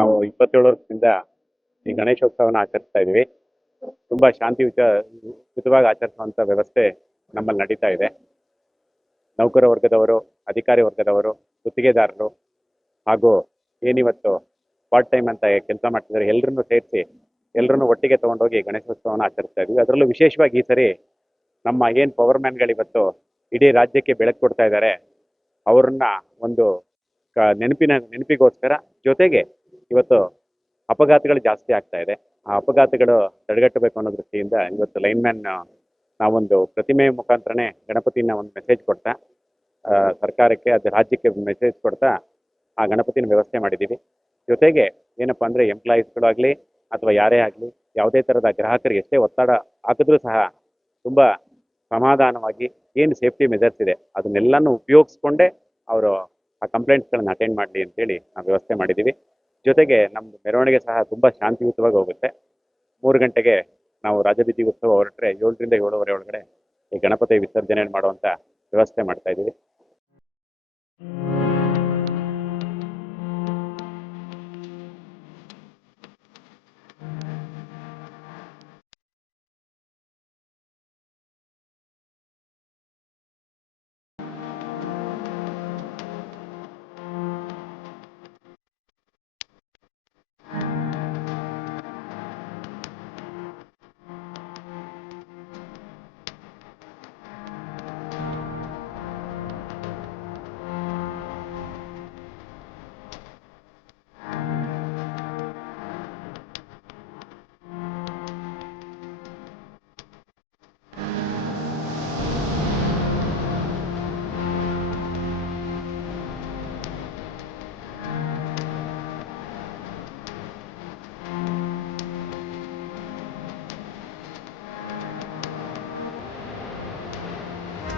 ನಾವು 27 ವರ್ಷದಿಂದ ಈ ಗಣೇಶೋತ್ಸವನ ಆಚರಿಸ್ತಾ ಇದ್ದೀವಿ. ತುಂಬಾ ಶಾಂತಿಯುತವಾಗಿ ಆಚರಿಸುವಂತ ವ್ಯವಸ್ಥೆ ನಮ್ಮಲ್ಲಿ ನಡೀತಾ ಇದೆ. ನೌಕರ ವರ್ಗದವರು, ಅಧಿಕಾರಿ ವರ್ಗದವರು, ಗುತ್ತಿಗೆದಾರರು ಹಾಗೂ ಏನಿವತ್ತು ಪಾರ್ಟ್ ಟೈಮ್ ಅಂತ ಕೆಲಸ ಮಾಡ್ತಿದ್ದಾರೆ ಎಲ್ಲರನ್ನೂ ಸೇರಿಸಿ ಎಲ್ಲರನ್ನೂ ಒಟ್ಟಿಗೆ ತಗೊಂಡೋಗಿ ಗಣೇಶೋತ್ಸವನ ಆಚರಿಸ್ತಾ ಇದ್ದೀವಿ. ಅದರಲ್ಲೂ ವಿಶೇಷವಾಗಿ ಈ ಸರಿ ನಮ್ಮ ಏನು ಪವರ್ ಮ್ಯಾನ್ಗಳು ಇವತ್ತು ಇಡೀ ರಾಜ್ಯಕ್ಕೆ ಬೆಳಕು ಕೊಡ್ತಾ ಇದ್ದಾರೆ, ಅವ್ರನ್ನ ಒಂದು ನೆನಪಿಗೋಸ್ಕರ ಜೊತೆಗೆ ಇವತ್ತು ಅಪಘಾತಗಳು ಜಾಸ್ತಿ ಆಗ್ತಾ ಇದೆ. ಆ ಅಪಘಾತಗಳು ತಡೆಗಟ್ಟಬೇಕು ಅನ್ನೋ ದೃಷ್ಟಿಯಿಂದ ಇವತ್ತು ಲೈನ್ಮ್ಯಾನ್ ನಾವೊಂದು ಪ್ರತಿಮೆ ಮುಖಾಂತರನೇ ಗಣಪತಿನ ಒಂದು ಮೆಸೇಜ್ ಕೊಡ್ತಾ ಸರ್ಕಾರಕ್ಕೆ ಅದು ರಾಜ್ಯಕ್ಕೆ ಮೆಸೇಜ್ ಕೊಡ್ತಾ ಆ ಗಣಪತಿನ ವ್ಯವಸ್ಥೆ ಮಾಡಿದ್ದೀವಿ. ಜೊತೆಗೆ ಏನಪ್ಪಾ ಅಂದರೆ ಎಂಪ್ಲಾಯೀಸ್ಗಳಾಗಲಿ ಅಥವಾ ಯಾರೇ ಆಗಲಿ ಯಾವುದೇ ಥರದ ಗ್ರಾಹಕರಿಗೆ ಎಷ್ಟೇ ಒತ್ತಡ ಹಾಕಿದ್ರೂ ಸಹ ತುಂಬ ಸಮಾಧಾನವಾಗಿ ಏನು ಸೇಫ್ಟಿ ಮೆಜರ್ಸ್ ಇದೆ ಅದನ್ನೆಲ್ಲನೂ ಉಪಯೋಗಿಸ್ಕೊಂಡೇ ಅವರು ಆ ಕಂಪ್ಲೇಂಟ್ಸ್ಗಳನ್ನ ಅಟೆಂಡ್ ಮಾಡಲಿ ಅಂತೇಳಿ ನಾವು ವ್ಯವಸ್ಥೆ ಮಾಡಿದ್ದೀವಿ. ಜೊತೆಗೆ ನಮ್ಮದು ಮೆರವಣಿಗೆ ಸಹ ತುಂಬ ಶಾಂತಿಯುತವಾಗಿ ಹೋಗುತ್ತೆ. 3 ಗಂಟೆಗೆ ನಾವು ರಾಜಬೀದಿ ಉತ್ಸವ ಹೊರಟ್ರೆ 7 ರಿಂದ 7:30 ಒಳಗಡೆ ಈ ಗಣಪತಿ ವಿಸರ್ಜನೆ ಮಾಡುವಂಥ ವ್ಯವಸ್ಥೆ ಮಾಡ್ತಾ ಇದ್ದೀವಿ.